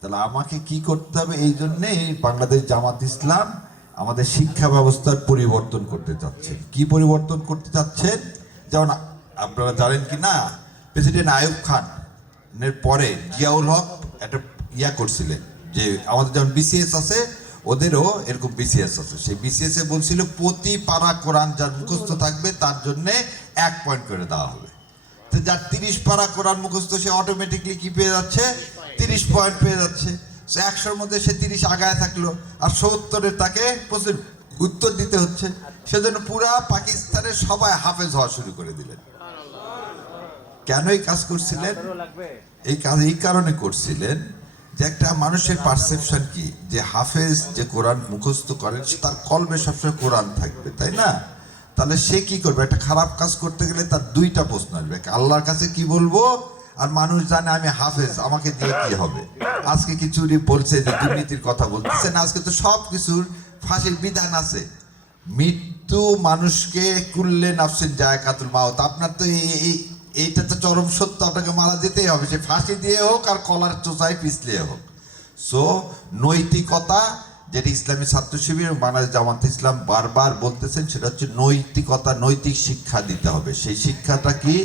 তাহলে আমাকে কি করতে হবে? এই জন্যে বাংলাদেশ জামাত ইসলাম আমাদের শিক্ষা ব্যবস্থার পরিবর্তন করতে চাচ্ছেন। কি পরিবর্তন করতে চাচ্ছেন? যেমন আপনারা জানেন কি না, প্রেসিডেন্ট আইয়ুব খানের পরে জিয়াউল হক একটা করছিলেন যে আমাদের যেমন বিসিএস আছে, ওদেরও এরকম বিসিএস আছে। সেই বিসিএস এ বলছিল প্রতি পারা কোরআন যার মুখস্থ থাকবে তার জন্য 1 পয়েন্ট করে দেওয়া হবে। তো যার 30 পারা কোরআন মুখস্থ সে অটোমেটিকলি কি পেয়ে যাচ্ছে? 30 পয়েন্ট পেয়ে যাচ্ছে। 100-র মধ্যে সে 30 আগায় থাকলো, আর 70-এর তাকে প্রশ্নের উত্তর দিতে হচ্ছে। সেজন্য পুরা পাকিস্তানের সবাই হাফেজ হওয়া শুরু করে দিলেন। কেন এই কাজ করছিলেন? এই কাজ এই কারণে করছিলেন যে একটা মানুষের পারসেপশন কি, যে হাফেজ যে কোরআন মুখস্থ করেন তার কলবে সবসময় কোরআন থাকবে, তাই না? তাহলে সে কি করবে? একটা খারাপ কাজ করতে গেলে তার দুইটা প্রশ্ন আসবে, আল্লাহর কাছে কি বলবো, আর মানুষ জানে আমি হাফেজ, আমাকে দিয়ে কি হবে? আজকে কি চুরি বলছে, যে দুর্নীতির কথা বলতেছেন, আজকে তো সব কিছুর ফাঁসির বিধান আছে। মৃত্যু মানুষকে কুল্লে নাফসিন জায়কাতুল মাউত, আপনার তো এইটা তো চরম সত্য, আপনাকে মারা যেতেই হবে, সে ফাঁসি দিয়ে হোক আর কলার চোষায় পিছলিয়ে হোক। সো নৈতিকতা, যেটা ইসলামী ছাত্র শিবির এবং বাংলাদেশ জামাত ইসলাম বারবার বলতেছেন, সেটা হচ্ছে নৈতিকতা, নৈতিক শিক্ষা দিতে হবে। সেই শিক্ষাটা কি?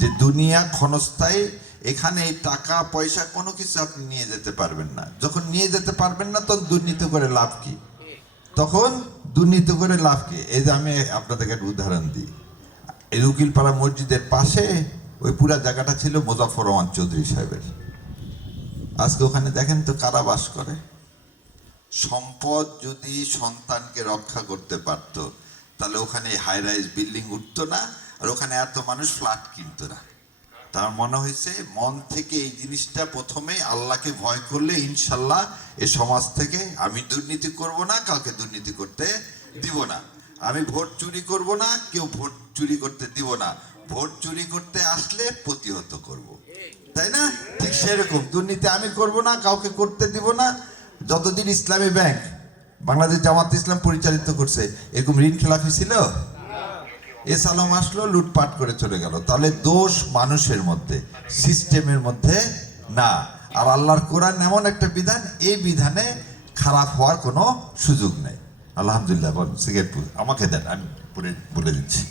যে দুনিয়া ক্ষণস্থায়ী, এখানে এই টাকা পয়সা কোনো কিছু আপনি নিয়ে যেতে পারবেন না। যখন নিয়ে যেতে পারবেন না, তখন দুর্নীতি করে লাভ কি? তখন দুর্নীতি করে লাভ কি? এই যে আমি আপনাদেরকে একটা উদাহরণ দিই, এই উকিলপাড়া মসজিদের পাশে ওই পুরা জায়গাটা ছিল মোজাফফর রহমান চৌধুরী সাহেবের। আজকে ওখানে দেখেন তো কারা বাস করে। সম্পদ যদি সন্তানকে রক্ষা করতে পারত, তাহলে ওখানে হাই রাইজ বিল্ডিং উঠতো না, আর ওখানে এত মানুষ ফ্ল্যাট কিনতো না। তার মনে হয়েছে মন থেকে এই জিনিসটা প্রথমে আল্লাহকে ভয় করলে ইনশাল্লাহ এ সমাজ থেকে আমি দুর্নীতি করব না, কাউকে দুর্নীতি করতে দিব না, আমি ভোট চুরি করব না, কেউ ভোট চুরি করতে দিব না, ভোট চুরি করতে আসলে প্রতিহত করব, তাই না? ঠিক সেরকম দুর্নীতি আমি করব না, কাউকে করতে দিব না। যতদিন ইসলামী ব্যাংক বাংলাদেশ জামাত ইসলাম পরিচালিত করছে, এরকম ঋণ খেলাফি ছিল? এসালাম আসলো, লুটপাট করে চলে গেল। তাহলে দোষ মানুষের মধ্যে, সিস্টেমের মধ্যে না। আর আল্লাহর কোরআন এমন একটা বিধান, এই বিধানে খারাপ হওয়ার কোনো সুযোগ নেই। আলহামদুলিল্লাহ। সিগারেট আমাকে দেন, আমি বলে দিচ্ছি।